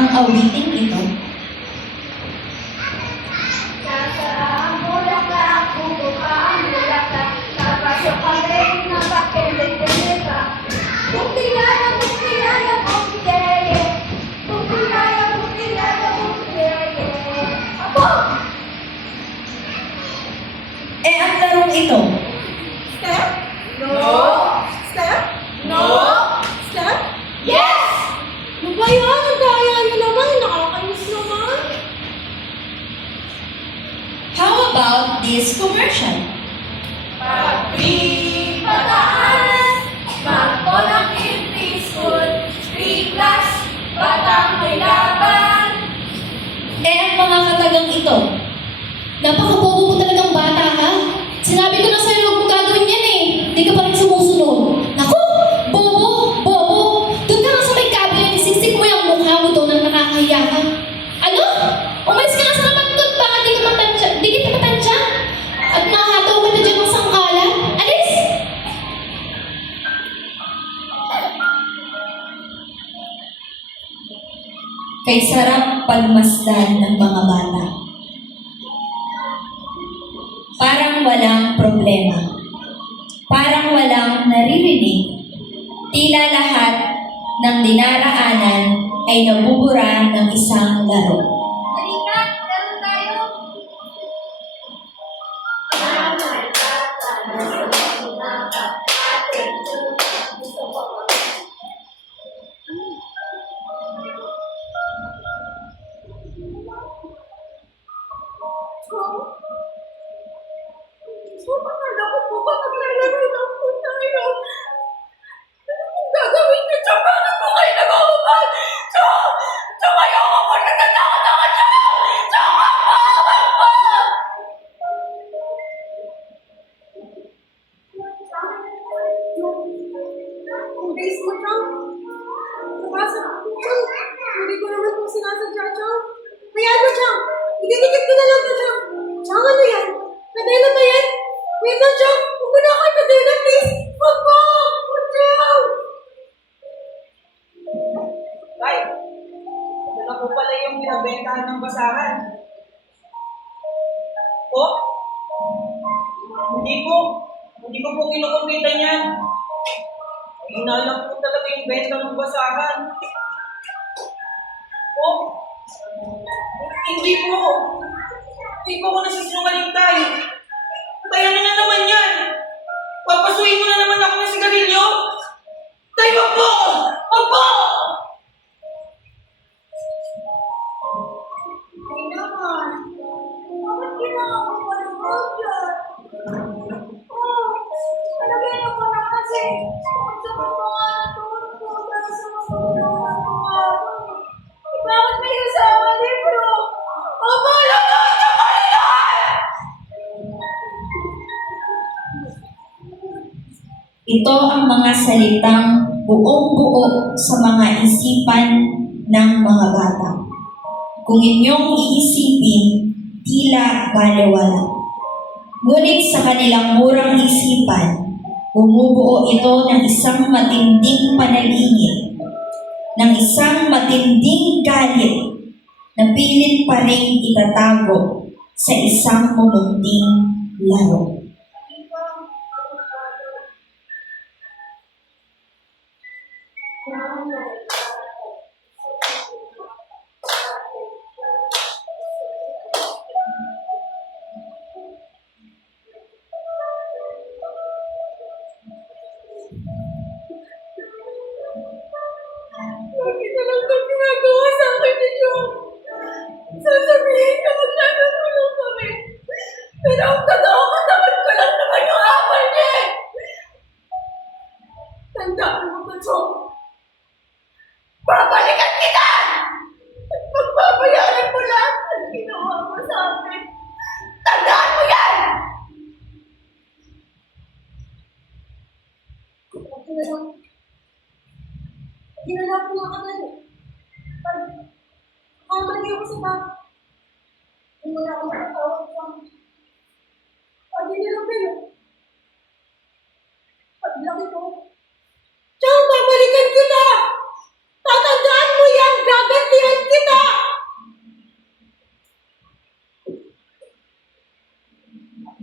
ang awiting ito? Ang larong ito? Step? No. Step? No. Step? Yes! Ano ba yan? Ang daya nyo naman. Nakakainis naman. How about this commercial? Pag-3 pataas, magpolang in school, 3 class, batang may laban. Ang mga katagang ito? Napakabobo mo talagang bata, ha? Sinabi ko na sa'yo, huwag mo gagawin yan eh. Hindi ka pa rin sumusunod. Naku! Bobo! Bobo! Doon ka nga sa may cabinet, isiksik mo yung mukha mo doon na nakakahiya ka. Ano? Umalis ka nga sa kapatid, baka di kita matansya. At mahataw ka na dyan ng sangkala. Alis! Kay sarap pagmasdan ng mga bata. Parang walang problema. Parang walang naririnig. Tila lahat ng dinaraanan ay nabubura ng isang laro. Halika, laro tayo. So, akala ko po ba naglalaro lang po tayo? Ano pong gagawin niyo? Tsaka bakit po kayo nag-uubad? Tsaka ayoko po nagtatakot ako dyan! Tsaka po! Ang base mo, Chang. Nabasa ko po. Hindi ko naman po sinasadya, Chang. Hayaan mo, Chang. Ididikit ko na lang to, Chang. Chang, ano yan? Kadena ba yan? Wait lang, Chang. Huwag mo na ako kadena, please. Huwag po! Chang! Tay, ito na po pala yung binabentahan ng basahan. Po? Hindi ko po kinukumpita niyan. Inalang po talaga yung benta ng basahan. Po? Hindi po. Hindi po ako nasisinungaling, Tay. Tay, ano na naman yan? Papasuhin mo na naman ako ng sigarilyo? Tay, wag po! Wag po! Ay naman, bakit kailangan ko pa ng voucher? Talagyan ako na kasi kung sa mga natulog ko dahil sa mga ginawa ko nga. Bakit may kasama libro? Aba, lagot na kalinahan! Ito ang mga salitang buong-buo sa mga isipan ng mga bata. Kung inyong iisipin, tila balewala. Ngunit sa kanilang murang isipan, bumubuo ito ng isang matinding panalingin, ng isang matinding galit na pilit pa rin itatago sa isang mumunting laro. Bakit na lang ito ginagawa sa akin ni Chong? Sasabihin niya maglalaro kami. Pero ang totoo, katawan ko lang naman yung awal niya eh. Tandaan mo ba, Chong? Babalikan kita! At magbabayaran mo lahat ng ginawa mo sa akin. Tandaan mo yan! Okay na lang. Ginala ko nga agad eh. Pag-kamali ako sa bag. Hindi mo na ako nakatawag sa akin. Pag ginala kayo. Paglaki ko. Tsaka babalikan kita! Tatandaan mo yan! Gagantihan kita!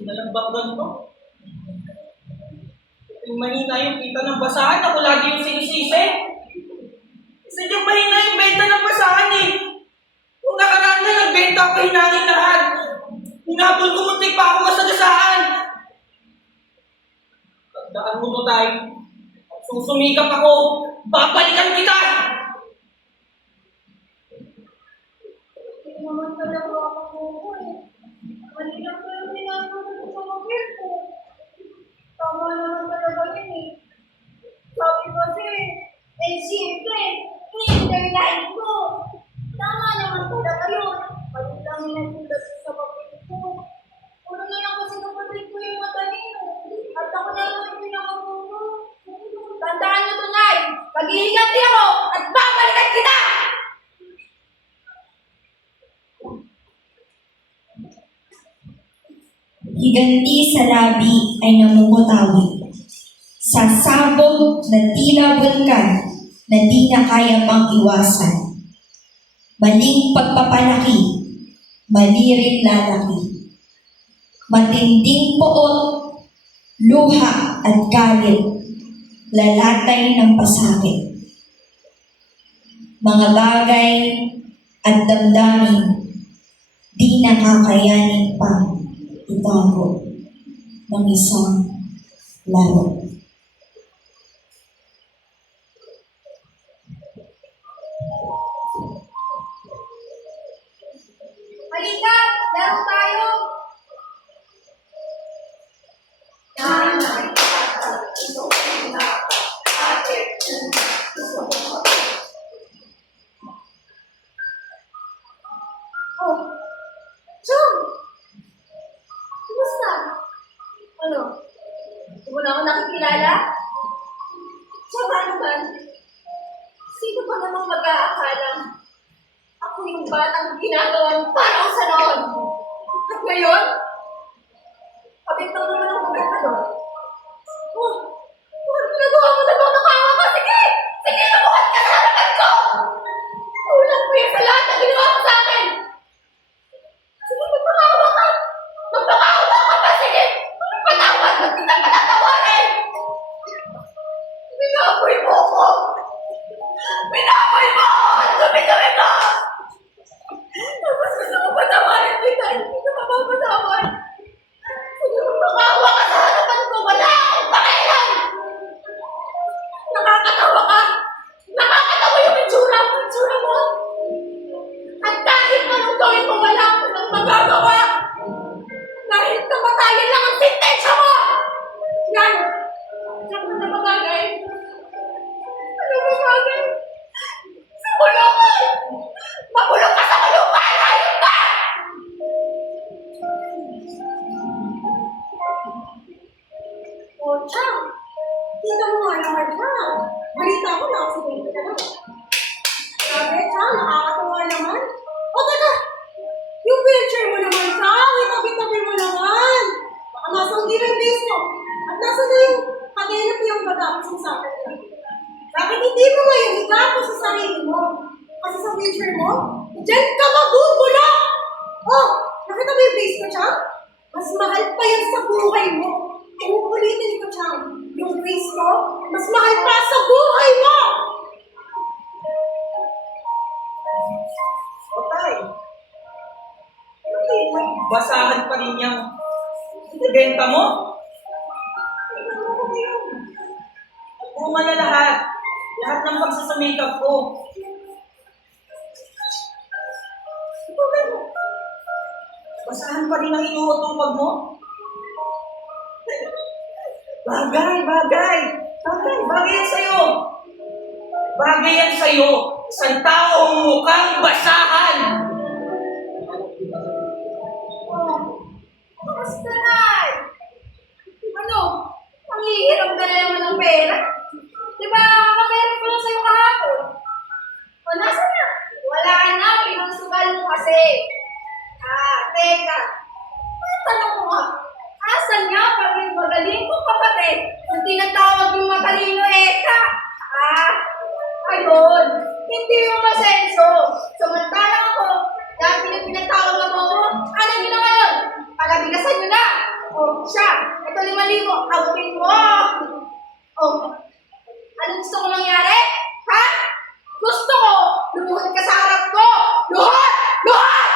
na lang bang ganito? Yung mahina yung kita ng basahan, ako lagi yung sinisisi. Sadyang mahina yung benta ng basahan eh. Kung nakaraan na nagbenta ako, hinangin lahat. Hinabol ko, muntik pa ako masagasaan. Tandaan mo to, Tay. At susumikap ako, babalikan kita! Hindi naman talaga ako buko eh. Mali lang ko yung ginagawa ko sa mobil ko. Tama naman talaga yun eh. Sabi kasi, siyempre, in-interline ko. Tama naman talaga yun. Mali lang yung nasulat sa mobil ko. Puro na lang kasi kapatid ko yung matalino. At ako na lang yung pinakabuko. Tandaan mo to, Nay. Maghihiganti ako at babalikan kita! Higanti sa labi ay namumutawi. Sa sabog na tila bulkan na di na kaya pang iwasan. Maling pagpapalaki, mali rin lalaki. Matinding poot, luha at galit, lalatay ng pasakit. Mga bagay at damdamin, di nakakayanin pang itago ng isang laro. Halika, laro tayo. Oh, Chong! Kumusta? Ano? Hindi mo na ako nakikilala? Tsaka ano ba? Sino pa namang mag-aakalang ako yung batang ginagawang parang sa noon? At ngayon? Kapit lang naman ang maganda doon. Oh, ano ginagawa mo na ba? Nakawa ka? Sige! Sige, nabuhat ka sa harapan ko! Ulang ko yan sa lahat na ginawa mo sa akin! Sige, magpakawa ka! Magpakawa ka pa! Sige! Magpatawad! Ba't kita patatawarin? Binaboy mo ako! Binaboy mo ako! Ang dumi-dumi ko! Tapos gusto mo patawarin kita! Hindi ka mapapatawad! Sige, magpakawa ka sa harapan ko! Wala akong pakialam! Nakakatawa ka! Nakakatawa yung itsura mo! At kahit anong gawin mo, wala akong nang magagawa! Dahil kamatayan lang ang sentensya mo! Yan! Diyan mo na bagay! Ano ba bagay? Sa kulungan! Makulong ka sa kulungan! Hayop ka! Oh, Chang! Kita mo nga naman, Chang. Balita ko na aksidente ka na. Grabe, Chang. Nakakatawa naman. O, teka! Yung wheelchair mo naman, Chang. Itabi-tabi mo naman. Baka nasang given base mo. At nasa na yung kadenap yung batapos mo sa akin. Bakit hindi mo ngayon igapo sa sarili mo? Kasi sa wheelchair mo, diyan ka mabubulok! Oh, nakita mo yung base mo, Chang? Mas mahal pa yan sa buhay mo. Uulitin ko, Chang. Yung face ko, mas mahal pa sa buhay mo! O, Tay. Basahan pa rin yung benta mo? Puma na lahat. Lahat ng pagsasumikap ko. Basahan pa rin ang inuutupag mo? Bagay yan sa'yo. Bagay yan sa'yo. Isang taong mukhang basahan. Oh, kamusta, Nay? Ano? Ang hihiram ka na naman ng pera? Di ba kakameron ko lang sa'yo kahapon? O, nasa na? Wala na, pinangsugal mo kasi. Teka. Ang tanong ko nga, asan nga pag yung magaling kong kapatid ang tinatawag yung matalino Eka? Ayun. Hindi yung masenso. Samantalang ako, dahil pinatawag na mo ako, ano nyo na ngayon? Palabigasan nyo na. O, abutin mo. Oh, ano gusto ko mangyari? Ha? Gusto ko, lumuhod ka sa harap ko. Luhod! Luhod!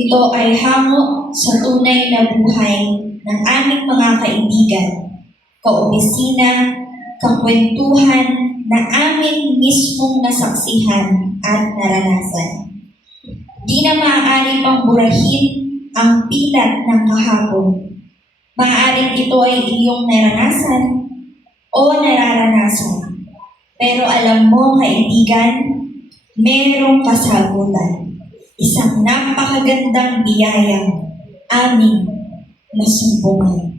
Ito ay hango sa tunay na buhay ng aming mga kaibigan, kaopisina, kakwentuhan na aming mismong nasaksihan at naranasan. Di na maaari pang burahin ang pilat ng kahapon. Maaaring ito ay iyong naranasan o nararanasan. Pero alam mo, kaibigan, merong kasagutan. Isang napakagandang biyayang aming nasumbungan.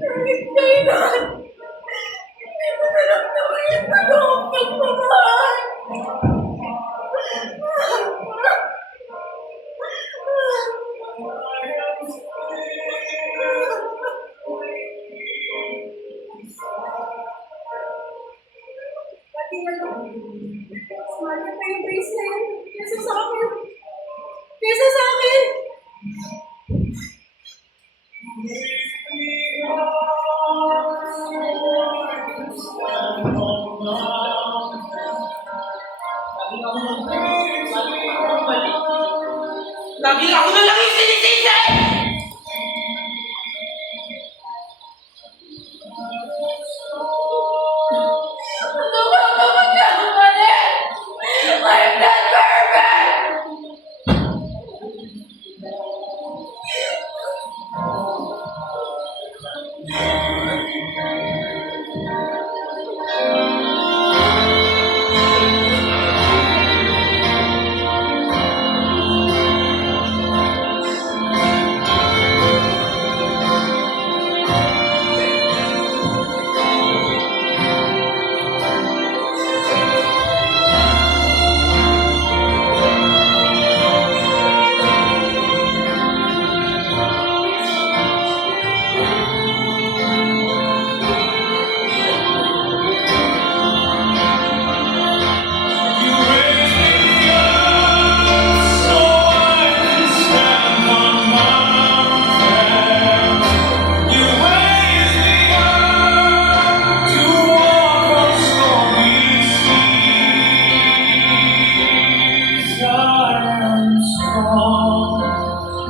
Kahit kailan, hindi mo naramdaman yung totoong pagmamahal. Pati na lang, smart pa yung brace na yun. Kesa sa akin. Kesa sa akin! Lagi ako na lang yung sinisisi! Ano ba ba magkakamali? I'm not perfect!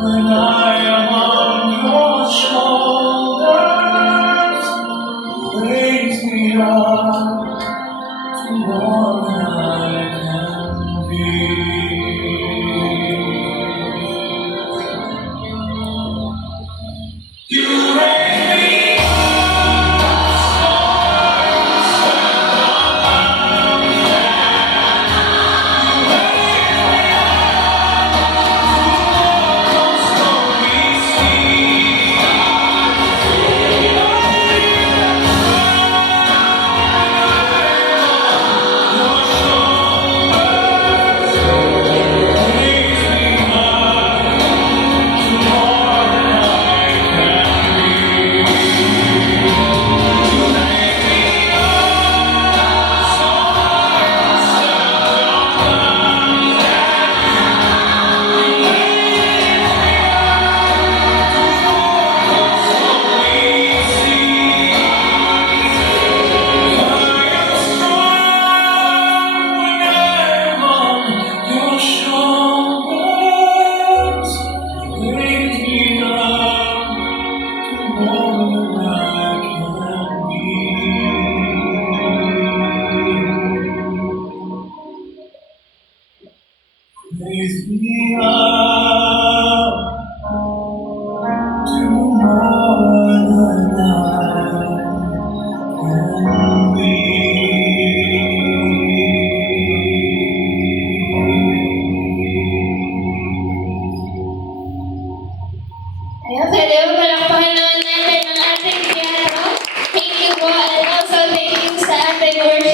When I am on your shoulders, raise me up to more than I can be. You raise me up, storms stand on mountains. You raise me up to Iyay